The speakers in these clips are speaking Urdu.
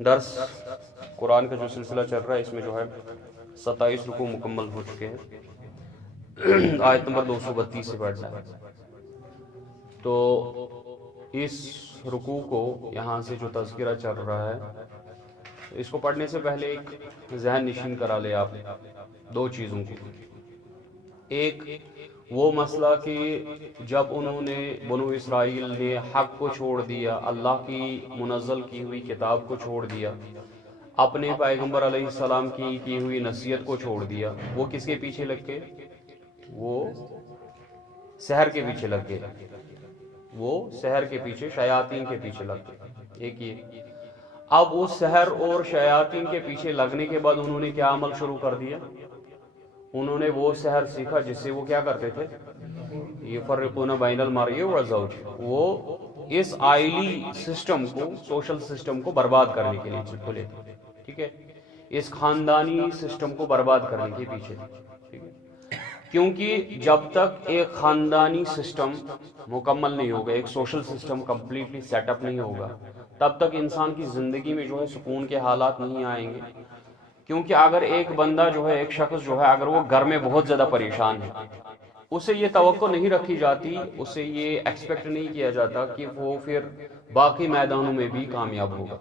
درس قرآن کا جو سلسلہ چل رہا ہے اس میں جو ہے 27 رکوع مکمل ہو چکے ہیں. آیت نمبر 232 سے پڑھنا ہے. تو اس رکوع کو یہاں سے جو تذکرہ چل رہا ہے اس کو پڑھنے سے پہلے ایک ذہن نشین کرا لے آپ دو چیزوں کو. ایک وہ مسئلہ کہ جب انہوں نے بنو اسرائیل نے حق کو چھوڑ دیا، اللہ کی منزل کی ہوئی کتاب کو چھوڑ دیا، اپنے پیغمبر علیہ السلام کی ہوئی نصیحت کو چھوڑ دیا، وہ کس کے پیچھے لگ گئے؟ وہ سحر کے پیچھے لگ گئے. وہ سحر کے پیچھے، شیاطین کے پیچھے لگ گئے. ایک یہ. اب وہ سحر اور شیاطین کے پیچھے لگنے کے بعد انہوں نے کیا عمل شروع کر دیا؟ انہوں نے وہ سحر سیکھا جس سے وہ کیا کرتے تھے؟ یفرقون بین المرء والزوج. وہ اس آئلی سسٹم کو، سوشل سسٹم کو برباد کرنے کے لیے کھلے تھے. ٹھیک ہے، اس خاندانی سسٹم کو برباد کرنے کے پیچھے. ٹھیک ہے، کیونکہ جب تک ایک خاندانی سسٹم مکمل نہیں ہوگا، ایک social system completely set up نہیں ہوگا، تب تک انسان کی زندگی میں جو ہے سکون کے حالات نہیں آئیں گے. کیونکہ اگر ایک بندہ جو ہے، ایک شخص جو ہے، اگر وہ گھر میں بہت زیادہ پریشان ہے، اسے یہ توقع نہیں رکھی جاتی، اسے یہ ایکسپیکٹ نہیں کیا جاتا کہ وہ پھر باقی میدانوں میں بھی کامیاب ہوگا.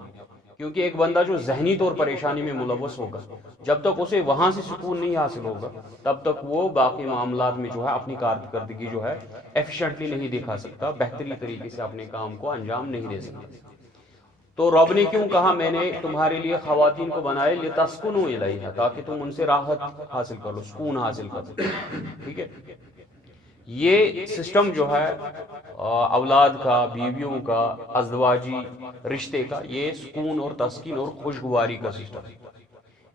کیونکہ ایک بندہ جو ذہنی طور پریشانی میں ملوث ہوگا، جب تک اسے وہاں سے سکون نہیں حاصل ہوگا تب تک وہ باقی معاملات میں جو ہے اپنی کارکردگی جو ہے ایفیشینٹلی نہیں دکھا سکتا، بہترین طریقے سے اپنے کام کو انجام نہیں دے سکتا. تو رب نے کیوں کہا میں نے تمہارے لیے خواتین کو بنائے لتسکنوا الیہا، تاکہ تم ان سے راحت حاصل کر لو، سکون حاصل کر لو. ٹھیک ہے، یہ سسٹم جو ہے اولاد کا، بیویوں کا، ازدواجی رشتے کا، یہ سکون اور تسکین اور خوشگواری کا سسٹم ہے.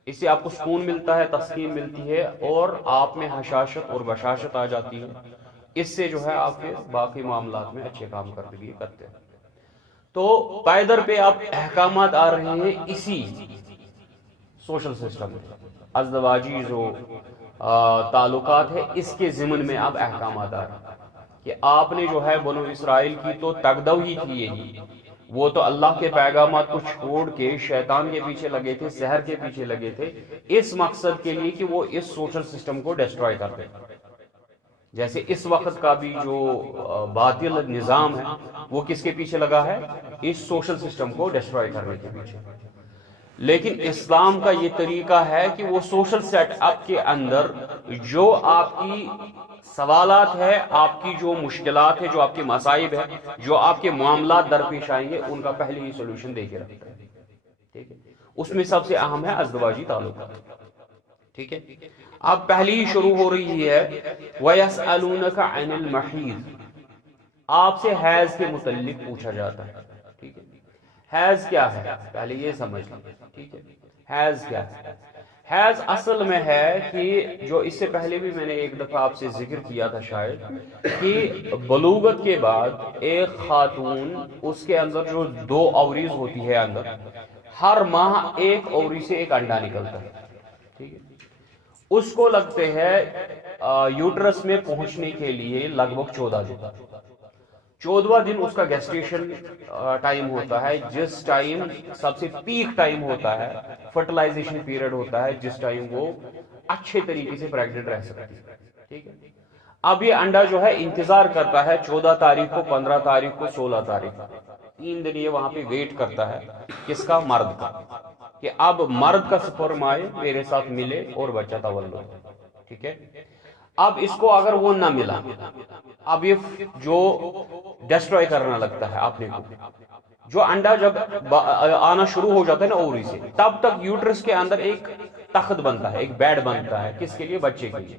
اس سے آپ کو سکون ملتا ہے، تسکین ملتی ہے، اور آپ میں حشاشت اور بشاشت آ جاتی ہے. اس سے جو ہے آپ کے باقی معاملات میں اچھے کام کرتے ہیں. تو پائدر پہ آپ احکامات آ رہے ہیں اسی سوشل سسٹم میں. ازدواجی جو تعلقات ہے اس کے ضمن میں اب احکامات آ رہے ہیں کہ آپ نے جو ہے بنو اسرائیل کی تو تقدو ہی تھی یہی، وہ تو اللہ کے پیغامات کو چھوڑ کے شیطان کے پیچھے لگے تھے، سحر کے پیچھے لگے تھے، اس مقصد کے لیے کہ وہ اس سوشل سسٹم کو ڈسٹروائے کرتے. جیسے اس وقت کا بھی جو باطل نظام ہے وہ کس کے پیچھے لگا ہے؟ اس سوشل سسٹم کو ڈسٹروائے کرنے کے پیچھے. لیکن اسلام کا یہ طریقہ ہے کہ وہ سوشل سیٹ اپ کے اندر جو آپ کی سوالات ہے، آپ کی جو مشکلات ہے، جو آپ کے مصائب ہے، جو آپ کے معاملات درپیش آئیں گے، ان کا پہلے ہی سولوشن دے کے رکھتا ہے. ٹھیک ہے، اس میں سب سے اہم ہے ازدواجی تعلقات. ٹھیک ہے، اب پہلی ہی شروع ہو رہی ہے وَيَسْأَلُونَكَ عَنِ الْمَحِيضِ، آپ سے حیض کے متعلق پوچھا جاتا ہے. ٹھیک ہے، حیض کیا ہے پہلے یہ سمجھ لیں. ٹھیک ہے، حیض کیا ہے؟ حیض اصل میں ہے کہ جو اس سے پہلے بھی میں نے ایک دفعہ آپ سے ذکر کیا تھا شاید، کہ بلوغت کے بعد ایک خاتون، اس کے اندر جو 2 اوریز ہوتی ہے اندر، ہر ماہ ایک اوری سے ایک انڈا نکلتا ہے. ٹھیک ہے، اس کو لگتے ہیں یوٹرس میں پہنچنے کے لیے لگ بھگ 14 دن. 14واں دن اس کا گیسٹیشن ٹائم ہوتا ہے، جس ٹائم سب سے پیک ٹائم ہوتا ہے، فرٹیلائزیشن پیریڈ ہوتا ہے، جس ٹائم وہ اچھے طریقے سے پریگننٹ رہ سکتی ہے. ٹھیک ہے، اب یہ انڈا جو ہے انتظار کرتا ہے 14 تاریخ کو، 15 تاریخ کو، 16 تاریخ کو. 3 دن یہ وہاں پہ ویٹ کرتا ہے. کس کا؟ مرد کا، کہ اب مرد کا سپرم آئے، میرے ساتھ ملے اور بچہ تولد. ٹھیک ہے، اب اس کو اگر وہ نہ ملا، اب یہ جو ڈسٹروائے کرنا لگتا ہے اپنے کو. جو انڈا جب آنا شروع ہو جاتا ہے نا اوری سے، تب تک یوٹرس کے اندر ایک تخت بنتا ہے، ایک بیڈ بنتا ہے. کس کے لیے؟ بچے کے لیے.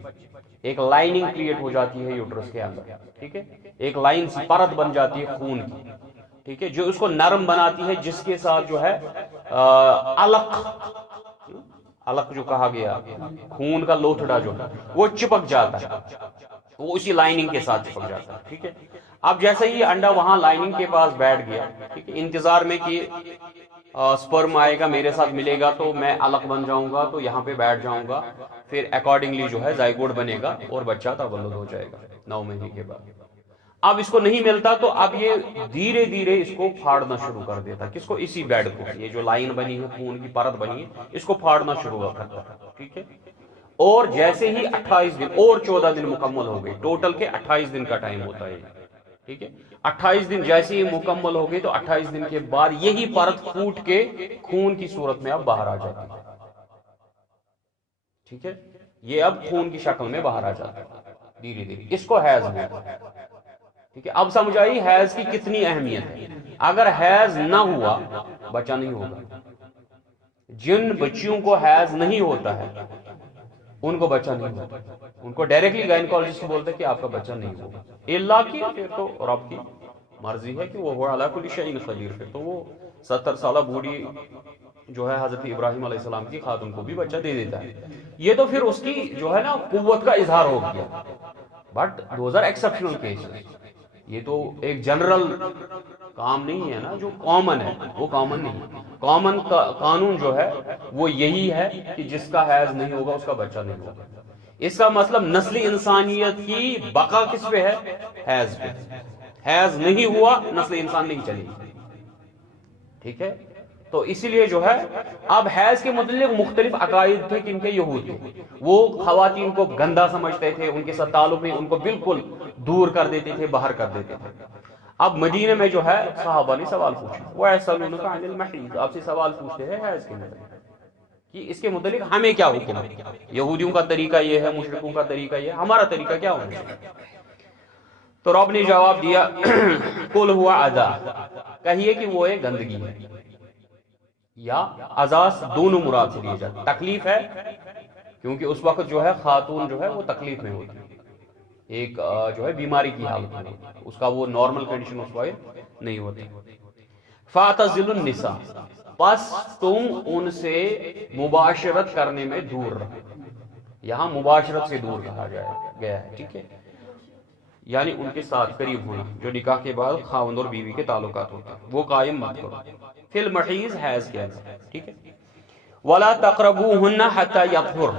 ایک لائننگ کریٹ ہو جاتی ہے یوٹرس کے اندر. ٹھیک ہے، ایک لائن سی پرت بن جاتی ہے خون کی. ٹھیک ہے، جو اس کو نرم بناتی ہے، جس کے ساتھ جو ہے علق جو کہا گیا، خون کا لوتھڑا جو ہے وہ چپک جاتا ہے، وہ اسی لائننگ کے ساتھ چپک جاتا ہے. ٹھیک ہے، اب جیسے ہی انڈا وہاں لائننگ کے پاس بیٹھ گیا، ٹھیک ہے، انتظار میں کہ سپرم آئے گا، میرے ساتھ ملے گا تو میں علق بن جاؤں گا، تو یہاں پہ بیٹھ جاؤں گا، پھر اکارڈنگلی جو ہے زائگوٹ بنے گا اور بچہ تولد ہو جائے گا 9 مہینے کے بعد. اب اس کو نہیں ملتا تو اب یہ دھیرے دھیرے اس کو پھاڑنا شروع کر دیتا. کس کو؟ اسی بیڈ کو. یہ جو لائن بنی ہے، خون کی پرت بنی ہے، اس کو پھاڑنا شروع کرتا ہے. ٹھیک ہے. اور جیسے ہی 28 دن اور 14 دن مکمل ہو گئے، ٹوٹل کے 28 دن کا ٹائم ہوتا ہے. ٹھیک ہے. 28 دن جیسے ہی مکمل ہو گئے تو 28 دن کے بعد یہی پرت پھوٹ کے خون کی صورت میں اب باہر آ جاتی ہے. ٹھیک ہے. یہ اب خون کی شکل میں باہر آ جاتا ہے دھیرے دھیرے. اس کو حیض بولتے ہیں. ٹھیک ہے. اب سمجھ آئی حیض کی کتنی اہمیت ہے. اگر حیض نہ ہوا بچہ نہیں ہوگا. جن بچیوں کو حیض نہیں ہوتا ہے ان کو بچہ نہیں ہوتا. ان کو ڈائریکٹلی گائنیکالوجسٹ بولتے ہیں کہ آپ کا بچہ نہیں ہوگا. اللہ کی پھر تو رب کی مرضی ہے کہ وہ علی کل شیء قدیر. پھر تو وہ 70 سالہ بوڑھی جو ہے حضرت ابراہیم علیہ السلام کی خاتون کو بھی بچہ دے دیتا ہے. یہ تو پھر اس کی جو ہے نا قوت کا اظہار ہو گیا. But those are exceptional cases. یہ تو ایک جنرل کام نہیں ہے نا جو کامن ہے، وہ کامن نہیں. کامن قانون جو ہے وہ یہی ہے کہ جس کا حیض نہیں ہوگا اس کا بچہ نہیں ہوگا. اس کا مطلب نسل انسانیت کی بقا کس پہ ہے؟ حیض پہ. حیض نہیں ہوا نسل انسان نہیں چلے گی. ٹھیک ہے. تو اسی لیے جو ہے اب حیض کے متعلق مختلف عقائد تھے کن کے؟ یہود کے. وہ خواتین کو گندا سمجھتے تھے، ان کے ساتھ تعلق میں ان کو بالکل دور کر دیتے تھے، باہر کر دیتے تھے. اب مدینے میں جو ہے صحابہ نے سوال پوچھا، وَيَسْأَلُونَكَ عَنِ الْمَحِيضِ، آپ سے سوال پوچھتے ہیں حیض کے متعلق کہ اس کے متعلق ہمیں کیا حکم ہے. یہودیوں کا طریقہ یہ ہے، مشرکوں کا طریقہ یہ ہے، ہمارا طریقہ کیا ہونا چاہیے؟ تو رب نے جواب دیا قُلْ هُوَ عَذَا، کہیے کہ وہ ایک گندگی ہے. یا عذاب دونوں مراد سے لیے جاتے. تکلیف ہے کیونکہ اس وقت جو ہے خاتون جو ہے وہ تکلیف میں ہوتی ہے، ایک جو ہے بیماری کی حالت میں ہوتی ہے، اس کا وہ نارمل کنڈیشن اس وقت نہیں ہوتی. فَاعْتَزِلُوا النِّسَاءَ، پس تم ان سے مباشرت کرنے میں دور رہو. یہاں مباشرت سے دور کہا گیا ہے. ٹھیک ہے. یعنی ان کے ساتھ قریب ہونا، جو نکاح کے بعد خاوند اور بیوی کے تعلقات ہوتے ہیں وہ قائم مت کرو. فی المحیض حیض کے اندر. ٹھیک ہے. وَلَا تَقْرَبُوهُنَّ حَتَّى يَطْهُرْنَ،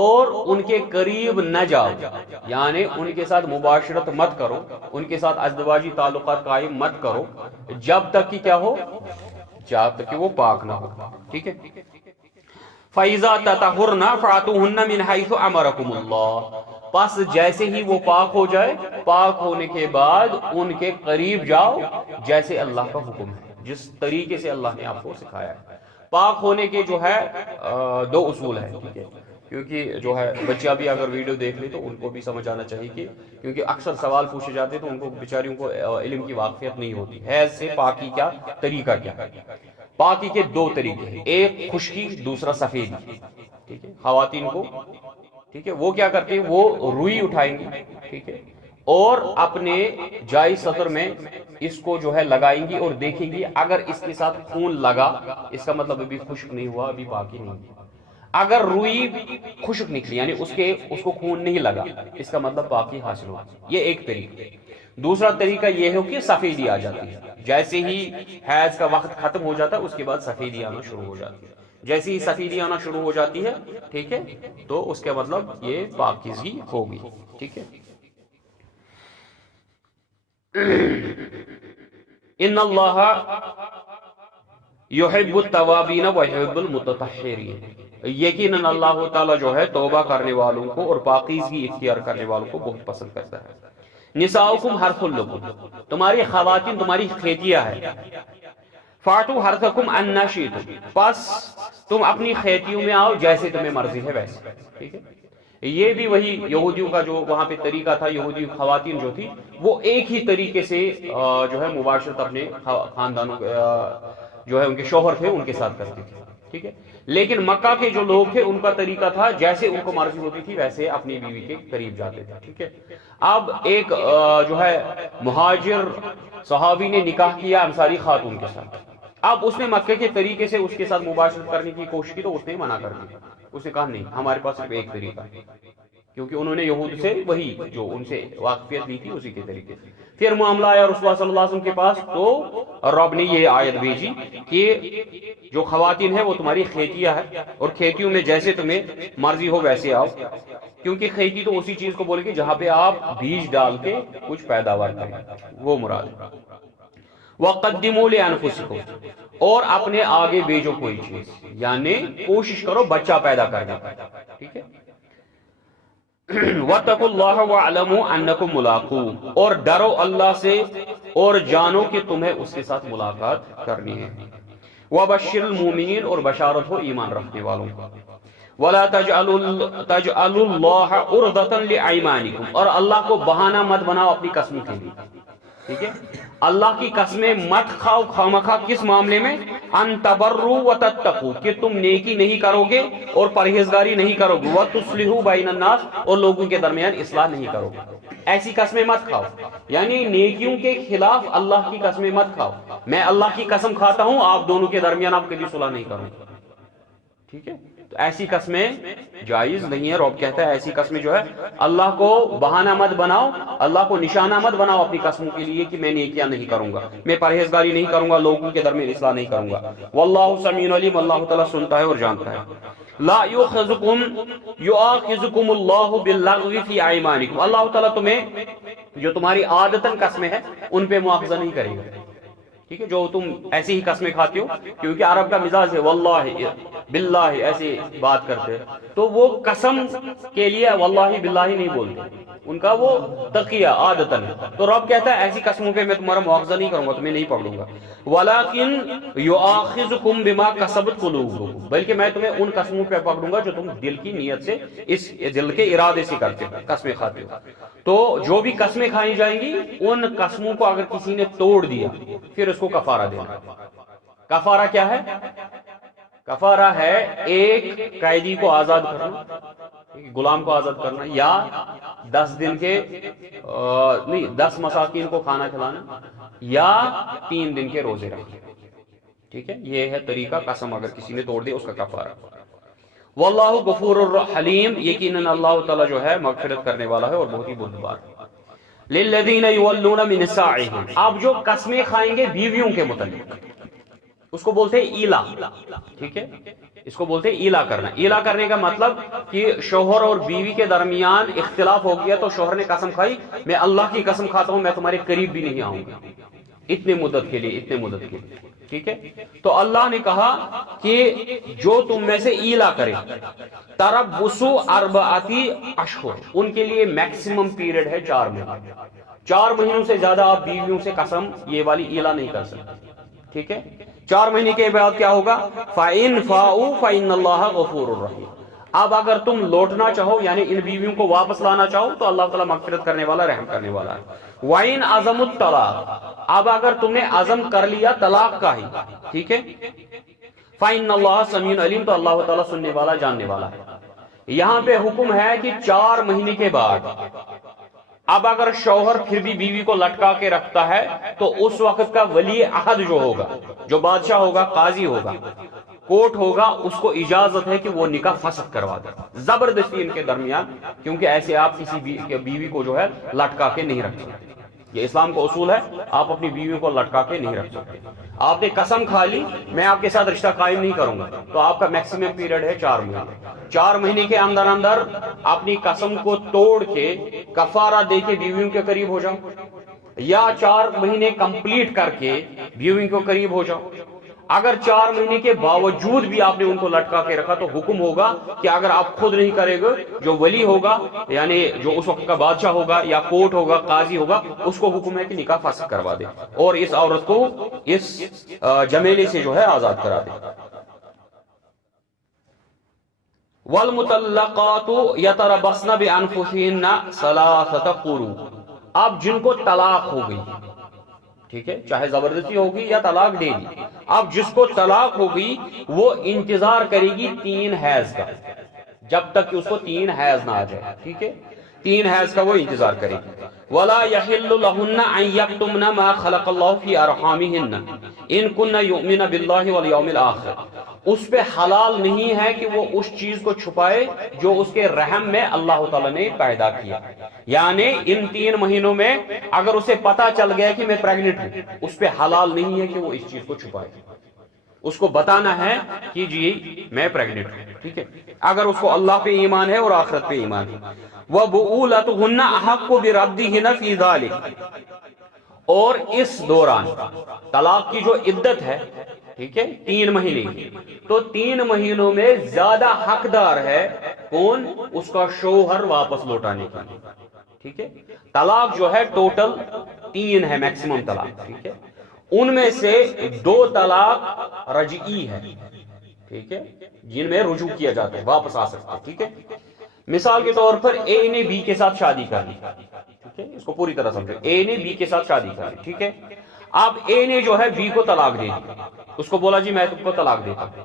اور ان کے قریب نہ جاؤ، یعنی ان کے ساتھ مباشرت مت کرو، ان کے ساتھ ازدواجی تعلقات قائم مت کرو جب تک کہ کیا ہو؟ جب تک کہ وہ پاک نہ ہو. ٹھیک ہے. فَإِذَا تَطَهُرْنَ فَأْتُوهُنَّ مِنْ حَيْثُ أَمَرَكُمُ اللَّهُ، پس جیسے ہی وہ پاک ہو جائے، پاک ہونے کے بعد ان کے قریب جاؤ جیسے اللہ کا حکم ہے، جس طریقے سے اللہ نے آپ کو سکھایا ہے. پاک ہونے کے جو ہے دو اصول ہیں. ٹھیک ہے. کیونکہ جو ہے بچہ بھی اگر ویڈیو دیکھ لے تو ان کو بھی سمجھ آنا چاہیے کہ کیونکہ اکثر سوال پوچھے جاتے تو ان کو بیچاریوں کو علم کی واقفیت نہیں ہوتی. حیض سے پاکی کیا طریقہ کیا ہے؟ پاکی کے دو طریقے ہیں، ایک خشکی، دوسرا سفیدی. ٹھیک ہے. خواتین کو ٹھیک ہے وہ کیا کرتے ہیں؟ وہ روئی اٹھائیں گی. ٹھیک ہے. اور اپنے جائز سطر میں اس کو جو ہے لگائیں گی اور دیکھیں گی اگر اس کے ساتھ خون لگا اس کا مطلب ابھی خشک نہیں ہوا، ابھی پاکی نہیں ہوا. اگر روئی خشک نکلی یعنی اس کو خون نہیں لگا اس کا مطلب پاکی حاصل ہوا. یہ ایک طریقہ. دوسرا طریقہ یہ ہو کہ سفیدی آ جاتی ہے. جیسے ہی حیض کا وقت ختم ہو جاتا ہے اس کے بعد سفیدی آنا شروع ہو جاتی ہے. جیسے ہی سفیدی آنا شروع ہو جاتی ہے ٹھیک ہے تو اس کا مطلب یہ پاکیزگی ہوگی. ٹھیک ہے. ان اللہ یحب التوابین ویحب المتطہرین، یقیناً اللہ تعالیٰ جو ہے توبہ کرنے والوں کو اور پاکیزگی اختیار کرنے والوں کو بہت پسند کرتا ہے. نساؤکم حرث لکم، تمہاری خواتین تمہاری کھیتیاں ہیں. فاتو حرثکم انا شئتم، پس تم اپنی کھیتیوں میں آؤ جیسے تمہیں مرضی ہے ویسے. ٹھیک ہے. یہ بھی وہی یہودیوں کا جو وہاں پہ طریقہ تھا. یہودی خواتین جو تھی وہ ایک ہی طریقے سے جو ہے مباشرت اپنے خاندانوں جو ہے ان کے شوہر تھے ان کے ساتھ کرتی تھی. ٹھیک ہے. لیکن مکہ کے جو لوگ تھے ان کا طریقہ تھا جیسے ان کو مرضی ہوتی تھی ویسے اپنی بیوی کے قریب جاتے تھے. ٹھیک ہے. اب ایک جو ہے مہاجر صحابی نے نکاح کیا انصاری خاتون کے ساتھ. اب اس نے مکے کے طریقے سے اس کے ساتھ مباشرت کرنے کی کوشش کی تو اس نے منع کر دیا. اس نے کہا نہیں ہمارے پاس صرف ایک طریقہ ہے. کیونکہ انہوں نے یہود سے وہی جو ان سے واقفیت لی تھی اسی کے طریقے سے. پھر معاملہ آیا رسول اللہ صلی اللہ علیہ وسلم کے پاس، تو رب نے یہ آیت بھیجی کہ جو خواتین ہیں وہ تمہاری کھیتیاں ہے، اور کھیتیوں میں جیسے تمہیں مرضی ہو ویسے آؤ، کیونکہ کھیتی تو اسی چیز کو بولے گی جہاں پہ آپ بیج ڈال کے کچھ پیداوار کریں، وہ مراد ہے. وَقَدِّمُوا لِأَنفُسِكُمْ، اور اپنے آگے بھیجو کوئی چیز، یعنی کوشش کرو بچہ پیدا کرنے کا. ٹھیک ہے. وَاتَّقُوا اللَّهَ وَاعْلَمُوا أَنَّكُمْ مُلَاقُوهُ، اور ڈرو اللہ سے اور جانو کہ تمہیں اس کے ساتھ ملاقات کرنی ہے. وَبَشِّرِ الْمُؤْمِنِينَ، اور بشارت ہو ایمان رکھنے والوں کو. وَلَا تَجْعَلُوا اللَّهَ عُرْضَةً لِأَيْمَانِكُمْ، اور اللہ کو بہانہ مت بناؤ اپنی قسم کے لیے. ٹھیک ہے. اللہ کی قسمیں مت کھاؤ خامخواہ. کس معاملے میں؟ ان تبروا وتتقوا، کہ تم نیکی نہیں کرو گے اور پرہیزگاری نہیں کرو گے. وتصلحوا بین الناس، اور لوگوں کے درمیان اصلاح نہیں کرو گے. ایسی قسمیں مت کھاؤ، یعنی نیکیوں کے خلاف اللہ کی قسمیں مت کھاؤ. میں اللہ کی قسم کھاتا ہوں آپ دونوں کے درمیان آپ کبھی صلح نہیں کرو گے. ٹھیک ہے. تو ایسی قسمیں جائز نہیں ہے. رب کہتا ہے ایسی قسمیں جو ہے اللہ کو بہانہ مت بناؤ، اللہ کو نشانہ مت بناؤ اپنی قسموں کے لیے کہ میں نیکیاں نہیں کروں گا، میں پرہیزگاری نہیں کروں گا، لوگوں کے درمیان اصلاح نہیں کروں گا. واللہ سمیع علیم، اللہ تعالیٰ سنتا ہے اور جانتا ہے. لا یؤاخذکم اللہ باللغو فی ایمانکم، اللہ تعالیٰ تمہیں جو تمہاری عادتاً قسمیں ہیں ان پہ مواخذہ نہیں کرے گا. ٹھیک ہے. جو تم ایسی ہی قسمیں کھاتے ہو، کیونکہ عرب کا مزاج ہے واللہ باللہ ایسی بات کرتے، تو وہ قسم کے لیے واللہ باللہ نہیں بولتے، ان کا وہ تقیہ عادتاً. تو رب کہتا ہے ایسی قسموں پہ میں تمہارا مواخذہ نہیں کروں گا، تمہیں نہیں پکڑوں گا. ولیکن یؤاخذکم بما کسبت قلوبکم، بلکہ میں تمہیں ان قسموں پہ پکڑوں گا جو تم دل کی نیت سے، اس دل کے ارادے سے کرتے ہو، قسمیں کھاتے ہو. تو جو بھی قسمیں کھائی جائیں گی ان قسموں کو اگر کسی نے توڑ دیا پھر اس کو کفارہ دینا. کفارہ کیا ہے؟ کفارہ ہے ایک قیدی کو آزاد کرنا، غلام کو آزاد کرنا، یا 10 دن کے نہیں 10 مساکین کو کھانا کھلانا، یا 3 دن کے روزے رکھنا. ٹھیک ہے. یہ ہے طریقہ قسم اگر کسی نے توڑ دیا اس کا کفارہ. واللہ غفور الحلیم، یقیناً اللہ تعالیٰ جو ہے مغفرت کرنے والا ہے اور بہت ہی بردبار. للذین یولون من نسائہم، آپ جو قسمیں کھائیں گے بیویوں کے متعلق اس کو بولتے ہیں ایلا. ٹھیک ہے. اس کو بولتے ہیں ایلا کرنا. ایلا کرنے کا مطلب کہ شوہر اور بیوی کے درمیان اختلاف ہو گیا تو شوہر نے قسم کھائی میں اللہ کی قسم کھاتا ہوں میں تمہارے قریب بھی نہیں آؤں گا اتنے مدت کے لیے، اتنے مدت کے لیے. ٹھیک ہے. تو اللہ نے کہا کہ جو تم میں سے ایلا کرے تربصوا 4 اشہر، ان کے لیے میکسیمم پیریڈ ہے 4 مہینے. 4 مہینوں سے زیادہ آپ بیویوں سے قسم یہ والی ایلا نہیں کر سکتے. ٹھیک ہے. 4 مہینے کے بعد کیا ہوگا؟ فَإِن فَاءُوا فَإِنَّ اللَّهَ غَفُورٌ رَحِيمٌ. اب اگر تم لوٹنا چاہو یعنی ان بیویوں کو واپس لانا چاہو تو اللہ تعالیٰ مغفرت کرنے والا، رحم کرنے والا ہے. وَإِنْ عَزَمُوا الطَّلَاقَ، اب اگر تم نے عزم کر لیا طلاق کا ہی، ٹھیک ہے، فَإِنَّ اللَّهَ سَمِيعٌ عَلِيمٌ، تو اللہ تعالیٰ سننے والا جاننے والا ہے. یہاں پہ حکم ہے کہ 4 مہینے کے بعد اب اگر شوہر پھر بھی بیوی کو لٹکا کے رکھتا ہے تو اس وقت کا ولی عہد جو ہوگا، جو بادشاہ ہوگا، قاضی ہوگا، کورٹ ہوگا، اس کو اجازت ہے کہ وہ نکاح فسخ کروا دے زبردستی ان کے درمیان، کیونکہ ایسے آپ کسی بیوی کو جو ہے لٹکا کے نہیں رکھ سکتے. یہ اسلام کا اصول ہے، آپ اپنی بیوی کو لٹکا کے نہیں رکھ سکتے. آپ نے قسم کھا لی میں آپ کے ساتھ رشتہ قائم نہیں کروں گا تو آپ کا میکسیمم پیریڈ ہے 4 مہینے. 4 مہینے کے اندر اندر اپنی قسم کو توڑ کے کفارہ دے کے بیویوں کے قریب ہو جاؤ، یا 4 مہینے کمپلیٹ کر کے بیویوں کے قریب ہو جاؤ. اگر 4 مہینے کے باوجود بھی آپ نے ان کو لٹکا کے رکھا تو حکم ہوگا کہ اگر آپ خود نہیں کرے گے جو ولی ہوگا یعنی جو اس وقت کا بادشاہ ہوگا یا کورٹ ہوگا، قاضی ہوگا، اس کو حکم ہے کہ نکاح فسخ کروا دے اور اس عورت کو اس جمیلے سے جو ہے آزاد کرا دے. والمطلقات یتربصن بانفسهن 3 قروء، اب جن کو طلاق ہو گئی، ٹھیک ہے، چاہے زبردستی ہوگی یا طلاق دے دی، اب جس کو طلاق ہو گئی وہ انتظار کرے گی 3 حیض کا، جب تک کہ اس کو 3 حیض نہ آ جائے. ٹھیک ہے. 3 حیض کا وہ انتظار کرے گی. ولا يحل لهن ان يكتمن ما خلق الله في ارحامهن ان كن يؤمن بالله واليوم الاخر، اس پہ حلال نہیں ہے کہ وہ اس چیز کو چھپائے جو اس کے رحم میں اللہ تعالیٰ نے پیدا کیا. یعنی ان 3 مہینوں میں اگر اسے پتا چل گیا کہ میں پریگننٹ ہوں، اس پہ حلال نہیں ہے کہ وہ اس چیز کو چھپائے. اس کو بتانا ہے کہ جی میں پریگننٹ ہوں، ٹھیک ہے، اگر اس کو اللہ پہ ایمان ہے اور آخرت پہ ایمان ہے. وَبُعُولَتُهُنَّ أَحَقُّ بِرَدِّهِنَّ فِي ذَلِكَ، اور اس دوران طلاق کی جو عدت ہے، ٹھیک ہے، 3 مہینے کی، تو 3 مہینوں میں زیادہ حقدار ہے کون؟ اس کا شوہر واپس لوٹانے کا. ٹھیک ہے، طلاق جو ہے ٹوٹل 3 ہے میکسیمم طلاق. ٹھیک ہے، ان میں سے 2 طلاق رجعی ہے، ٹھیک ہے، جن میں رجوع کیا جاتا ہے، واپس آ سکتا ہے. ٹھیک ہے، مثال کے طور پر اے نے بی کے ساتھ شادی کر لی. ٹھیک ہے، اس کو پوری طرح سمجھو. اے نے بی کے ساتھ شادی کر لی، ٹھیک ہے. اب اے نے جو ہے بی کو طلاق دے دی، اس کو بولا جی میں تم کو طلاق دیتا ہوں.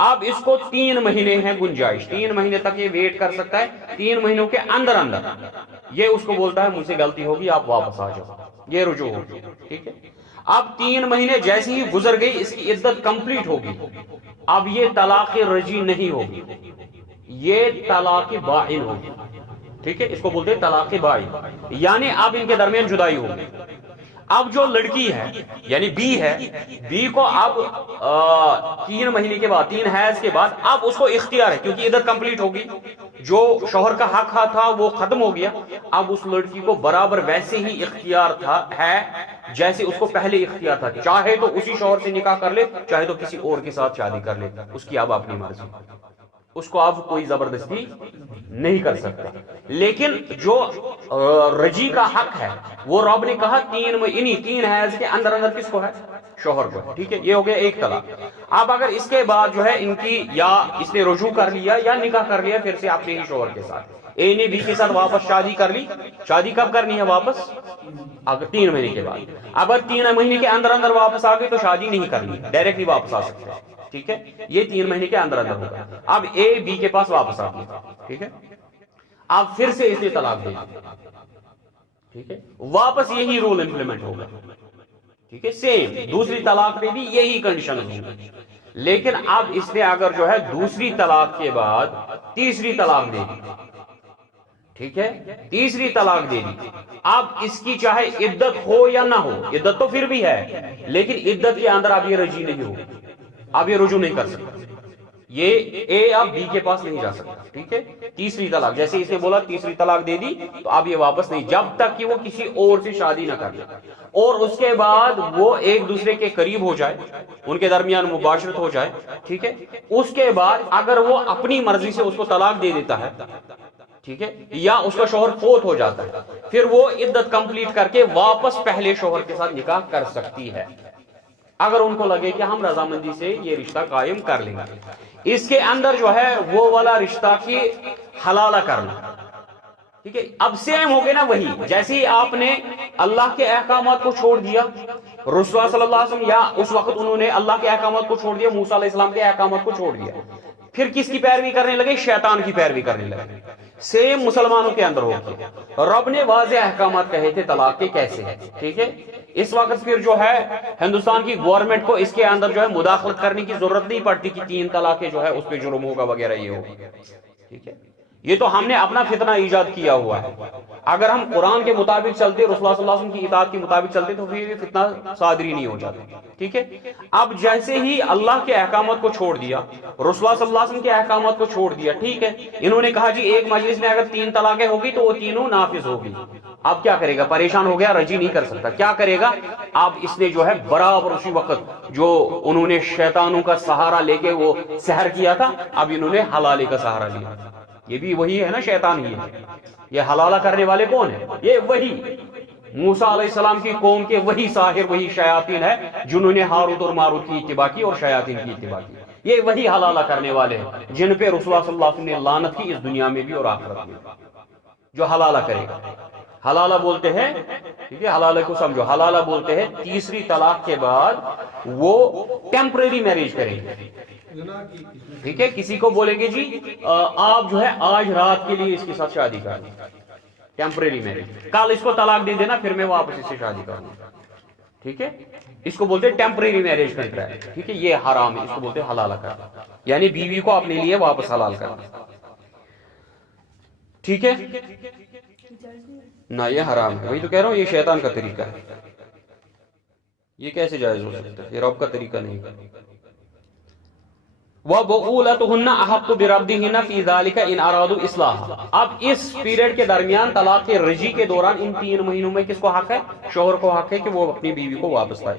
اب اس کو 3 مہینے ہیں گنجائش، 3 مہینے تک یہ ویٹ کر سکتا ہے. 3 مہینوں کے اندر یہ اس کو بولتا ہے مجھ سے غلطی ہوگی، آپ واپس آ جاؤ، یہ رجوع ہوگی. ٹھیک ہے، اب 3 مہینے جیسے ہی گزر گئی، اس کی عدت کمپلیٹ ہوگی. اب یہ طلاق رجعی نہیں ہوگی، یہ طلاق بائن ہوگی. ٹھیک ہے، اس کو بولتے ہیں طلاق بائن، یعنی اب ان کے درمیان جدائی ہوگی. اب جو لڑکی ہے یعنی بی ہے، بی کو اب 3 مہینے کے بعد، 3 حیض کے بعد اب اس کو اختیار ہے، کیونکہ عدت کمپلیٹ ہوگی، جو شوہر کا حق تھا وہ ختم ہو گیا. اب اس لڑکی کو برابر ویسے ہی اختیار ہے جیسے اس کو پہلے اختیار تھا. چاہے تو اسی شوہر سے نکاح کر لے، چاہے تو کسی اور کے ساتھ شادی کر لے، اس کی اب اپنی مرضی، اس کو اب کوئی زبردستی نہیں کر سکتا. لیکن جو رجی کا حق ہے وہ رب نے کہا 3 حیض کے اندر کس کو ہے؟ شوہر کو ہے. ٹھیک ہے، یہ ہو گیا ایک طلاق. اب اگر اس کے بعد جو ہے ان کی یا اس نے رجوع کر لیا یا نکاح کر لیا پھر سے اپنے ہی شوہر کے ساتھ، اے نے بی کے ساتھ واپس شادی کر لی. شادی کب کرنی ہے واپس؟ اگر 3 مہینے کے بعد. اگر 3 مہینے کے اندر واپس آ گئی تو شادی نہیں کرنی، ڈائریکٹلی واپس آ سکتے ہیں. ٹھیک ہے، یہ 3 مہینے کے اندر ہوگا. اب اے بی کے پاس واپس آ گیا، ٹھیک ہے، اب پھر سے اس نے طلاق دے دی. ٹھیک ہے، واپس یہی رول امپلیمنٹ ہوگا. ٹھیک ہے، سیم دوسری طلاق پہ بھی یہی کنڈیشن ہوگی. لیکن اب اس نے اگر جو ہے دوسری طلاق کے بعد تیسری طلاق دے دی، ٹھیک ہے، تیسری طلاق دے دی، اب اس کی چاہے عدت ہو یا نہ ہو، عدت تو پھر بھی ہے لیکن عدت کے اندر اب یہ رجی نہیں ہوگی، اب یہ رجوع نہیں کر سکتا، یہ اے اب بی کے پاس نہیں جا سکتا. ٹھیک ہے، تیسری طلاق جیسے اس نے بولا تیسری طلاق دے دی تو اب یہ واپس نہیں، جب تک کہ وہ کسی اور سے شادی نہ کر لے اور اس کے بعد وہ ایک دوسرے کے قریب ہو جائے، ان کے درمیان مباشرت ہو جائے. ٹھیک ہے، اس کے بعد اگر وہ اپنی مرضی سے اس کو طلاق دے دیتا ہے، ٹھیک ہے، یا اس کا شوہر فوت ہو جاتا ہے، پھر وہ عدت کمپلیٹ کر کے واپس پہلے شوہر کے ساتھ نکاح کر سکتی ہے اگر ان کو لگے کہ ہم رضامندی سے یہ رشتہ قائم کر لیں گے. اس کے اندر جو ہے وہ والا رشتہ کی حلالہ کرنا. ٹھیک ہے، اب سیم ہو گئے نا وہی، جیسے ہی آپ نے اللہ کے احکامات کو چھوڑ دیا، رسول صلی اللہ علیہ وسلم یا اس وقت انہوں نے اللہ کے احکامات کو چھوڑ دیا، موسیٰ علیہ السلام کے احکامات کو چھوڑ دیا، پھر کس کی پیروی کرنے لگے؟ شیطان کی پیروی کرنے لگے. سیم مسلمانوں کے اندر ہوگی. رب نے واضح احکامات کہے تھے طلاق کے کیسے ہے. ٹھیک ہے، اس وقت پھر جو ہے ہندوستان کی گورنمنٹ کو اس کے اندر جو ہے مداخلت کرنے کی ضرورت نہیں پڑتی کہ 3 طلاقیں جو ہے اس پہ جرم ہوگا وغیرہ یہ ہوگا. ٹھیک ہے، یہ تو ہم نے اپنا فتنہ ایجاد کیا ہوا ہے. اگر ہم قرآن کے مطابق چلتے، رسول اللہ صلی اللہ علیہ وسلم کی اطاعت کے مطابق چلتے تو پھر یہ فتنہ صادری نہیں ہو جاتا. ٹھیک ہے، اب جیسے ہی اللہ کے احکامات کو چھوڑ دیا، رسول اللہ صلی اللہ علیہ وسلم کے احکامات کو چھوڑ دیا، ٹھیک ہے، انہوں نے کہا جی ایک مجلس میں اگر 3 طلاقیں ہوگی تو وہ تینوں نافذ ہوگی. اب کیا کرے گا؟ پریشان ہو گیا، رجی نہیں کر سکتا، کیا کرے گا؟ اب اس نے جو ہے برابر اسی وقت جو انہوں نے شیطانوں کا سہارا لے کے وہ سحر کیا تھا، اب انہوں نے حلالے کا سہارا لیا. یہ بھی وہی ہے نا، شیطان ہی ہے. یہ حلالہ کرنے والے کون ہیں؟ یہ وہی موسیٰ علیہ السلام کی قوم کے وہی ساحر، وہی شیاطین ہے جنہوں نے ہاروت اور ماروت کی اتباع کی اور شیاطین کی اتباع کی. یہ وہی حلالہ کرنے والے ہیں جن پہ رسول اللہ صلی اللہ علیہ وسلم نے لعنت کی اس دنیا میں بھی اور آخرت میں. جو حلالہ کرے گا، حلالہ بولتے ہیں، ٹھیک ہے، حلالہ کو سمجھو، حلالہ بولتے ہیں تیسری طلاق کے بعد وہ ٹیمپریری میرج کریں گے. ٹھیک ہے، کسی کو بولیں گے جی آپ جو ہے آج رات کے لیے اس کے ساتھ شادی کر لیں، ٹیمپریری میرج، کل اس کو طلاق دے دینا پھر میں واپس اس سے شادی کروں. ٹھیک ہے، اس کو بولتے ہیں ٹیمپریری میرج کنٹریکٹ، ٹھیک ہے، یہ حرام ہے، اس کو بولتے ہیں حلال کرنا، یعنی بیوی کو اپنے لیے واپس حلال کرنا، ٹھیک ہے نہ، یہ حرام ہے، وہی تو کہہ رہا ہوں، یہ شیطان کا طریقہ ہے، یہ کیسے جائز ہو سکتا ہے، یہ رب کا طریقہ نہیں ہے۔ وَبُعُولَتُهُنَّ أَحَقُّ بِرَدِّهِنَّ فِي ذَلِكَ إِنْ أَرَادُوا إِصْلَاحًا۔ اب اس پیریڈ کے درمیان طلاق کے رجی کے دوران ان 3 مہینوں میں کس کو حق ہے؟ شوہر کو حق ہے کہ وہ اپنی بیوی کو واپس لائے۔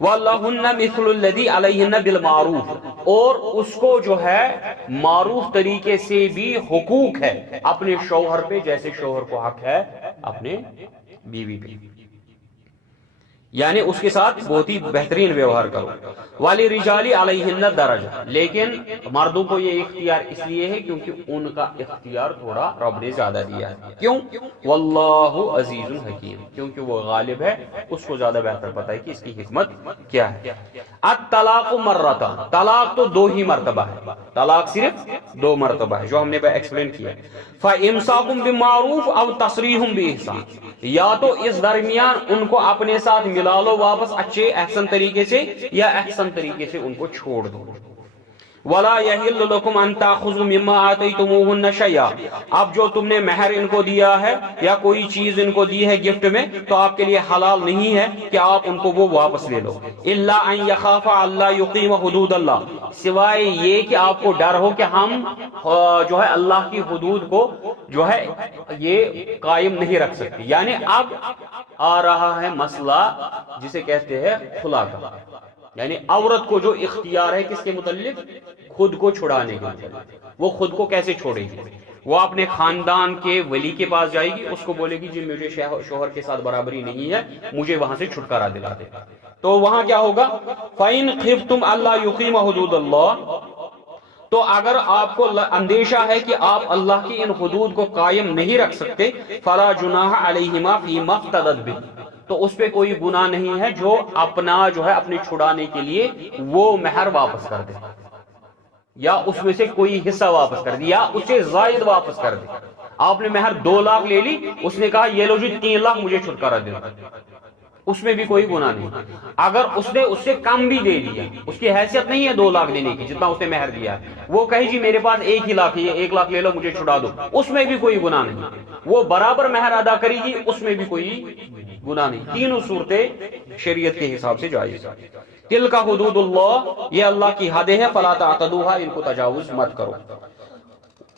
وَلَهُنَّ مِثْلُ الَّذِي عَلَيْهِنَّ بِالْمَعْرُوفِ، اور اس کو جو ہے معروف طریقے سے بھی حقوق ہے اپنے شوہر پہ، جیسے شوہر کو حق ہے اپنے بیوی پہ، یعنی اس کے ساتھ بہت ہی بہترین ویوہار کرو۔ وَلِرِجَالِ عَلَيْهِنَّ دَرَجَةٌ، لیکن مردوں کو یہ اختیار اس لیے ہے کیونکہ ان کا اختیار تھوڑا رب نے زیادہ دیا ہے، کیوں؟ واللہ عزیز حکیم، کیونکہ وہ غالب ہے، اس کو زیادہ بہتر پتہ ہے کہ اس کی حکمت کیا ہے۔ الطلاق مرتان، طلاق تو 2 ہی مرتبہ ہے، طلاق صرف 2 مرتبہ ہے، جو ہم نے ایکسپلین کیا۔ فَإِمْسَاكٌ بِمَعْرُوفٍ أَوْ تَصْرِيحٌ بِإِحْسَانٍ، یا تو اس درمیان ان کو اپنے ساتھ ملا لو واپس اچھے احسن طریقے سے، یا احسن طریقے سے ان کو چھوڑ دو۔ وَلَا يَحِلُّ لَكُمْ أَن تَأْخُذُوا مِمَّا آتَيْتُمُوهُنَّ شَيْئًا، اب جو تم نے مہر ان کو دیا ہے یا کوئی چیز ان کو دی ہے گفٹ میں، تو آپ کے لیے حلال نہیں ہے کہ آپ ان کو وہ واپس لے لو۔ إِلَّا أَن يَخَافَ أَلَّا يُقِيمَ حُدُودَ اللَّهِ، سوائے یہ کہ آپ کو ڈر ہو کہ ہم جو ہے اللہ کی حدود کو جو ہے یہ قائم نہیں رکھ سکتے، یعنی اب آ رہا ہے مسئلہ جسے کہتے ہیں خلا کا، یعنی عورت کو جو اختیار ہے کس کے متعلق؟ خود کو چھڑانے کے متعلق، وہ خود کو کیسے چھوڑے گی؟ وہ اپنے خاندان کے ولی کے پاس جائے گی، اس کو بولے گی جی مجھے شوہر کے ساتھ برابری نہیں ہے، مجھے وہاں سے چھٹکارا دلا دے، تو وہاں کیا ہوگا؟ فَإِنْ خِفْتُمْ أَلَّا يُقِيمَ حُدُودَ اللَّهِ، تو اگر آپ کو اندیشہ ہے کہ آپ اللہ کی ان حدود کو قائم نہیں رکھ سکتے، فَلَا جُنَاحَ عَلَيْهِمَا فِيمَا اقْتَدَتْ بِهِ، تو اس پہ کوئی گناہ نہیں ہے جو اپنا جو ہے اپنے چھڑانے کے لیے وہ مہر واپس کر دے، یا اس میں سے کوئی حصہ واپس کر دے، یا اس سے زائد واپس کر دے۔ آپ نے مہر 2 لاکھ لے لی، اس نے کہا یہ لو جی 3 لاکھ مجھے چھٹکارا دے، اس میں بھی کوئی گناہ نہیں۔ اگر اس نے اس سے کم بھی دے دیا، اس کی حیثیت نہیں ہے 2 لاکھ دینے کی جتنا اس نے مہر دیا ہے، وہ کہے جی میرے پاس 1 ہی لاکھ ہے، 1 لاکھ لے لو مجھے چھڑا دو، اس میں بھی کوئی گناہ نہیں، وہ برابر مہر ادا کرے گی، اس میں بھی کوئی گناہ نہیں۔ تینوں صورتیں شریعت کے حساب سے جائز۔ تلک حدود اللہ، یہ اللہ کی حدیں ہیں، فلا تعتدوها، ان کو تجاوز مت کرو۔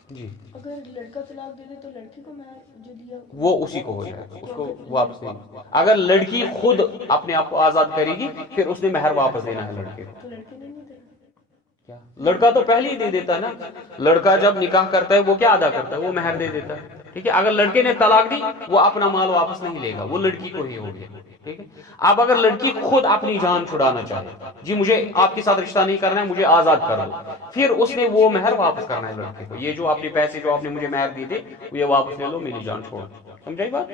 جی اگر لڑکا طلاق دے دے تو لڑکی کو مہر جو دیا وہ اسی کو ہو جائے گا، اس کو واپس نہیں۔ اگر لڑکی خود اپنے آپ کو آزاد کرے گی پھر اس نے مہر واپس دینا ہے لڑکے کو۔ تو لڑکے نہیں دے، کیا لڑکا تو پہلے ہی دے دیتا ہے نا، لڑکا جب نکاح کرتا ہے وہ کیا ادا کرتا ہے؟ وہ مہر دے دیتا ہے، ٹھیک ہے۔ اگر لڑکے نے طلاق دی وہ اپنا مال واپس نہیں لے گا، وہ لڑکی کو ہی ہو گیا، ٹھیک ہے۔ اب اگر لڑکی خود اپنی جان چھڑانا چاہے، جی مجھے آپ کے ساتھ رشتہ نہیں کرنا ہے، مجھے آزاد کر دو، پھر اس نے وہ مہر واپس کرنا ہے لڑکے کو، یہ جو آپ نے پیسے جو آپ نے مجھے مہر دی تھے یہ واپس لے لو، میری جان چھوڑ دو، سمجھائی بات؟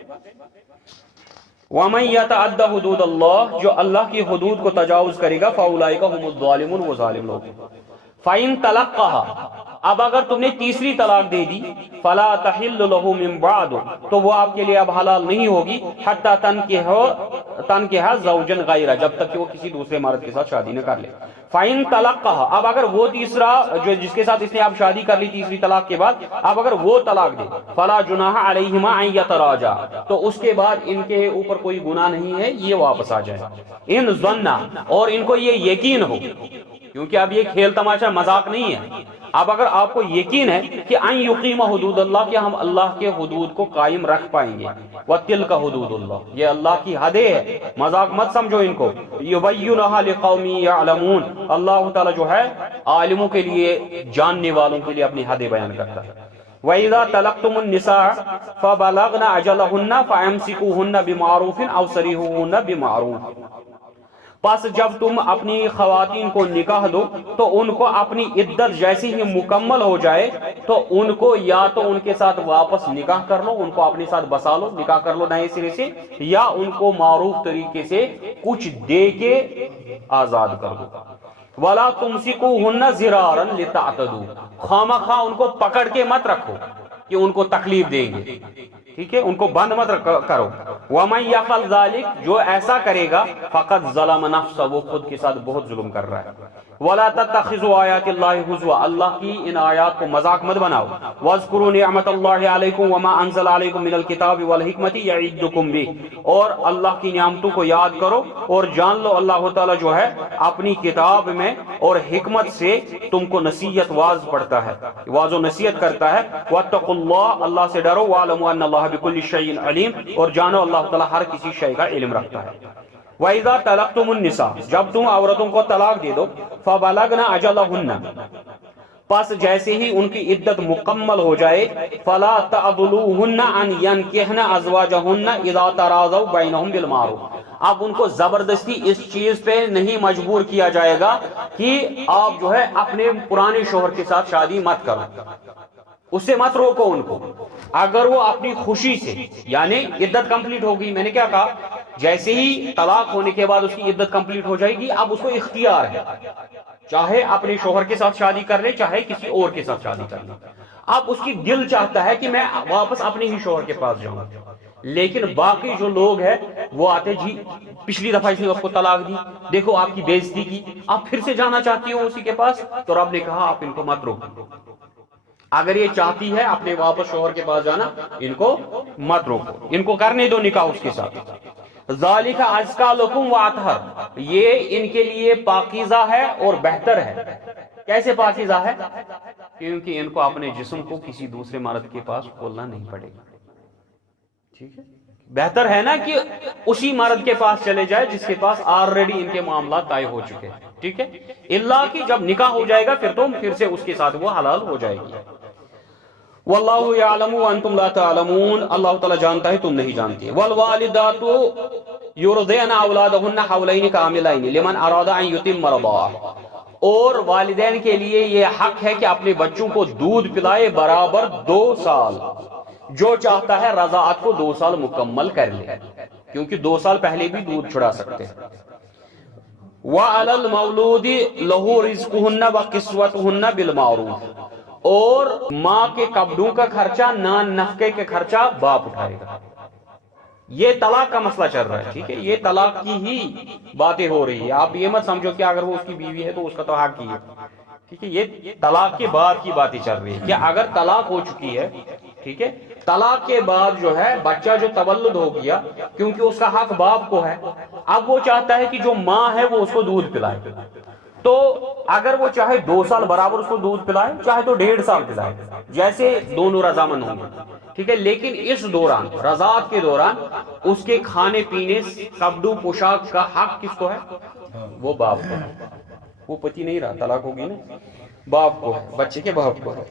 وَمَن يَتَعَدَّ حُدُودَ اللَّهِ، جو اللہ کی حدود کو تجاوز کرے گا، فَأُولَئِكَ هُمُ الظَّالِمُونَ، وہ ظالم لوگ۔ فَإِن طَلَقَّهَا، اب اگر تم نے تیسری طلاق دے دی، فَلَا تَحِلُّ لَهُ مِن بَعْدُ، تو وہ آپ کے لیے اب حلال نہیں ہوگی، حَتَّى تَنكِحَ زَوْجًا غَيْرَهُ، جب تک کہ وہ کسی دوسرے مرد کے ساتھ شادی نہ کر لے۔ فَإِن طَلَقَّهَا، اب اگر وہ تیسرا جو جس کے ساتھ اس نے اب شادی کر لی تیسری طلاق کے بعد، اب اگر وہ طلاق دے، فَلَا جُنَاحَ عَلَيْهِمَا أَن يَتَرَاجَعَا، تو اس کے بعد ان کے اوپر کوئی گناہ نہیں ہے یہ واپس آ جائے۔ ان ظنّا، اور ان کو یہ یقین ہو، کیونکہ اب یہ کھیل تماشا مذاق نہیں ہے، اب اگر آپ کو یقین ہے کہ ان یقیم حدود اللہ، کہ ہم اللہ کے حدود کو قائم رکھ پائیں گے، وَتِلْكَ حدود اللہ، یہ اللہ کی حدیں ہے، مذاق مت سمجھو ان کو۔ یبینھا لقوم یعلمون، اللہ تعالیٰ جو ہے عالموں کے لیے، جاننے والوں کے لیے اپنی حدیں بیان کرتا ہے۔ وَإِذَا طَلَقْتُمُ النِّسَاءَ فَبَلَغْنَ أَجَلَهُنَّ فَأَمْسِكُوهُنَّ بِمَعْرُوفٍ أَوْ سَرِّحُوهُنَّ بِمَعْرُوفٍ، پس جب تم اپنی خواتین کو نکاح دو تو ان کو اپنی عدت جیسی ہی مکمل ہو جائے تو ان کو یا تو ان کے ساتھ واپس نکاح کر لو، ان کو اپنے ساتھ بسا لو، نکاح کر لو نئے سرے سے، یا ان کو معروف طریقے سے کچھ دے کے آزاد کر دو۔ وَلَا تُمْسِكُوهُنَّ ضِرَارًا لِتَعْتَدُوا، خواہ مخواہ ان کو پکڑ کے مت رکھو، کہ ان کو تکلیف دیں گے، ٹھیک ہے، ان کو بند مت کرو. وَمَن يَفْعَلْ ذَلِكَ، جو ایسا کرے گا، فَقَدْ ظَلَمَ نَفْسَهُ، وہ خود کے ساتھ بہت ظلم کر رہا ہے. وَلَا تَتَّخِذُوا آيَاتِ اللَّهِ هُزُوًا، اللہ کی ان آیات کو مذاق مت بناؤ. وَاذْكُرُوا نِعْمَتَ اللَّهِ عَلَيْكُمْ وَمَا أَنزَلَ عَلَيْكُم مِّنَ الْكِتَابِ وَالْحِكْمَةِ يَعِظُكُم بِهِ، اور اللہ کی نعمتوں کو یاد کرو اور جان لو اللہ تعالیٰ جو ہے اپنی کتاب میں اور حکمت سے تم کو نصیحت واز پڑھتا ہے، واز و نصیحت کرتا ہے. وَاتَّقُوا اللَّهَ، اللہ سے ڈرو. وَاعْلَمُوا أَنَّ اللَّهَ بِكُلِّ شَيْءٍ عَلِيمٌ، اور جانو اللہ تعالیٰ ہر کسی شے کا علم رکھتا ہے. وَإِذَا طَلَقْتُمُ النِّسَاءَ، جب تم عورتوں کو طلاق دے دو، فَبَلَغْنَ أَجَلَهُنَّ، پس جیسے ہی ان کی عدت مکمل ہو جائے، فَلَا تَعْضُلُوهُنَّ أَنْ يَنْكِحْنَ أَزْوَاجَهُنَّ إِذَا تَرَاضَوْا بَيْنَهُمْ بِالْمَعْرُوفِ، اب ان کو زبردستی اس چیز پہ نہیں مجبور کیا جائے گا کہ آپ جو ہے اپنے پرانے شوہر کے ساتھ شادی مت کرو، اس سے مت روکو ان کو. اگر وہ اپنی خوشی سے، یعنی عدت کمپلیٹ ہوگی، میں نے کیا کہا، جیسے ہی طلاق ہونے کے بعد اس کی عدت کمپلیٹ ہو جائے گی، اب اس کو اختیار ہے، چاہے اپنے شوہر کے ساتھ شادی کر لے، چاہے کسی اور کے ساتھ شادی کر لے. اب اس کی دل چاہتا ہے کہ میں واپس اپنے ہی شوہر کے پاس جاؤں، لیکن باقی جو لوگ ہیں وہ آتے، جی پچھلی دفعہ اس نے آپ کو طلاق دی، دیکھو آپ کی بے عزتی کی، آپ پھر سے جانا چاہتی ہو اسی کے پاس. تو رب نے کہا آپ ان کو مت روکو. اگر یہ چاہتی ہے اپنے واپس شوہر کے پاس جانا، ان کو مت روکو، ان کو کرنے دو نکاح اس کے ساتھ. ذالک ازکا لکم واطہر، یہ ان کے لیے پاکیزہ ہے اور بہتر ہے. کیسے پاکیزہ ہے؟ کیونکہ ان کو اپنے جسم کو کسی دوسرے مرد کے پاس کھولنا نہیں پڑے گا. ٹھیک ہے، بہتر ہے نا کہ اسی مرد کے پاس چلے جائے جس کے پاس آلریڈی ان کے معاملات طے ہو چکے ہیں. ٹھیک ہے، اللہ کی جب نکاح ہو جائے گا پھر تو پھر سے اس کے ساتھ وہ حلال ہو جائے گی. واللہ یعلم وانتم لا تعلمون، اللہ تعالیٰ جانتا ہے تم نہیں جانتے. والوالدات یرضعن اولادہن حولین کاملین لمن اراد ان یتم الرضاعہ، اور والدین کے لیے یہ حق ہے کہ اپنے بچوں کو دودھ پلائے برابر 2 سال، جو چاہتا ہے رضاعت کو 2 سال مکمل کر لے، کیونکہ 2 سال پہلے بھی دودھ چھڑا سکتے ہیں. وَعَلَى الْمَوْلُودِ لَهُ رِزْقُهُنَّ وَقِسْوَتُهُنَّ بِالْمَعْرُوفِ، اور ماں کے کپڑوں کا خرچہ، نان نفقے کے خرچہ باپ اٹھائے گا. یہ طلاق کا مسئلہ چل رہا ہے. ٹھیک ہے، یہ طلاق کی ہی باتیں ہو رہی ہے. آپ یہ مت سمجھو کہ اگر وہ اس کی بیوی ہے تو اس کا تو حق ہی ہے. ٹھیک ہے، یہ طلاق کے بعد کی باتیں چل رہی ہے کہ اگر طلاق ہو چکی ہے، ٹھیک ہے، طلاق کے بعد جو ہے بچہ جو تولد ہو گیا، کیونکہ اس کا حق باپ کو ہے، اب وہ چاہتا ہے کہ جو ماں ہے وہ اس کو دودھ پلائے. تو اگر وہ چاہے 2 سال برابر اس کو دودھ پلائے، چاہے تو 1.5 سال پلائے، جیسے دونوں رضامند ہوں گے. ٹھیک ہے، لیکن اس دوران، رضاعت کے دوران، اس کے کھانے پینے، کپڑوں پوشاک کا حق کس کو ہے؟ وہ باپ کو ہے. وہ پتی نہیں رہا، طلاق ہوگی نا، باپ کو ہے، بچے کے باپ کو ہے.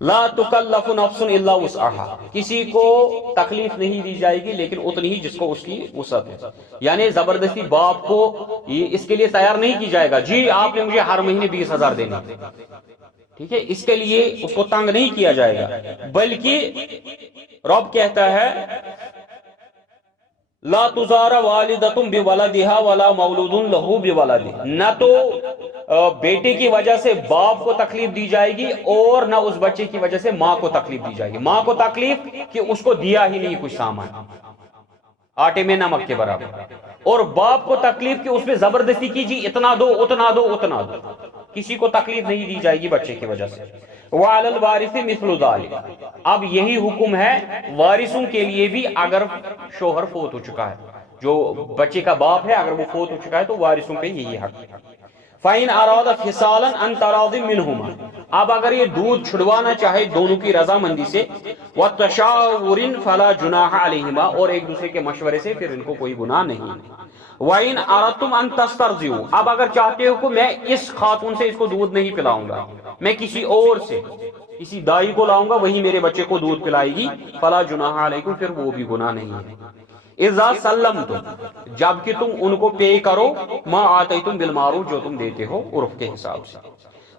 لا تکلف نفس الا وسعها، کسی کو تکلیف نہیں دی جائے گی لیکن اتنی ہی جس کو اس کی وسعت ہے. یعنی زبردستی باپ کو اس کے لیے تیار نہیں کی جائے گا، جی آپ نے مجھے ہر مہینے 20,000 دینے. ٹھیک ہے، اس کے لیے اس کو تنگ نہیں کیا جائے گا، بلکہ رب کہتا ہے لا تزار والدۃ بولدها ولا مولود له بولدہ، نہ تو بیٹے کی وجہ سے باپ کو تکلیف دی جائے گی اور نہ اس بچے کی وجہ سے ماں کو تکلیف دی جائے گی. ماں کو تکلیف کہ اس کو دیا ہی نہیں کچھ سامان، آٹے میں نمک کے برابر، اور باپ کو تکلیف کہ اس پہ زبردستی کی، جی اتنا دو اتنا دو اتنا دو. کسی کو تکلیف نہیں دی جائے گی بچے کی وجہ سے. وعلی الوارث مثل ذلک، اب یہی حکم ہے وارثوں کے لیے بھی. اگر شوہر فوت ہو چکا ہے، جو بچے کا باپ ہے، اگر وہ فوت ہو چکا ہے تو وارثوں پہ یہی حق ہے. فَإِنْ أَرَادَ فِصَالًا عَنْ تَرَاضٍ مِّنْهُمَا، اب اگر یہ دودھ چھڑوانا چاہے دونوں کی رضامندی سے، وَتَشَاوُرٍ فَلَا جُنَاحَ عَلَيْهِمَا، اور ایک دوسرے کے مشورے سے، پھر ان کو کوئی گناہ نہیں. وَإِنْ أَرَدْتُمْ أَنْ تَسْتَرْضِعُوا، اب اگر چاہتے ہو کہ میں اس خاتون سے اس کو دودھ نہیں پلاؤں گا، میں کسی اور سے، کسی دائی کو لاؤں گا، وہی میرے بچے کو دودھ پلائے گی، فَلَا جُنَاحَ عَلَيْكُمْ، پھر وہ بھی گناہ نہیں ہے. اذا سلمتم، جب کہ تم ان کو پے کرو، ما آتیتم بالمعروف، جو تم دیتے ہو عرف کے حساب سے.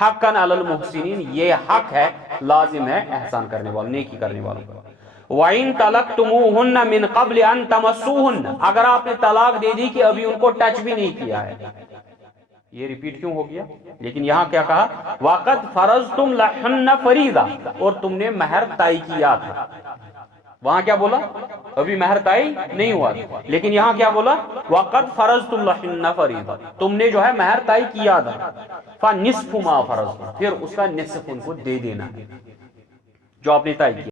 حقاً علی المحسنین، یہ حق ہے، لازم ہے احسان کرنے والوں، نیکی کرنے والوں پر۔ وَإِن طَلَقْتُمُوهُنَّ مِن قَبْلِ أَن تَمَسُّوهُنَّ، اگر آپ نے طلاق دے دی کہ ابھی ان کو ٹچ بھی نہیں کیا ہے، یہ ریپیٹ کیوں ہو گیا؟ لیکن یہاں کیا کہا؟ وَقَدْ فَرَضْتُمْ لَهُنَّ فَرِيضَةً، اور تم نے مہر طے کیا تھا۔ وہاں کیا بولا؟ ابھی مہر طے نہیں ہوا، لیکن یہاں کیا بولا؟ وَقَدْ فَرَضْتُمْ لَهُنَّ فَرِيضَةً، تم نے جو ہے مہر طے کیا تھا۔ فَنِصْفُ مَا فَرَضْتُمْ، پھر اس کا نصف ان کو دے دینا ہے جو آپ نے طے کیا۔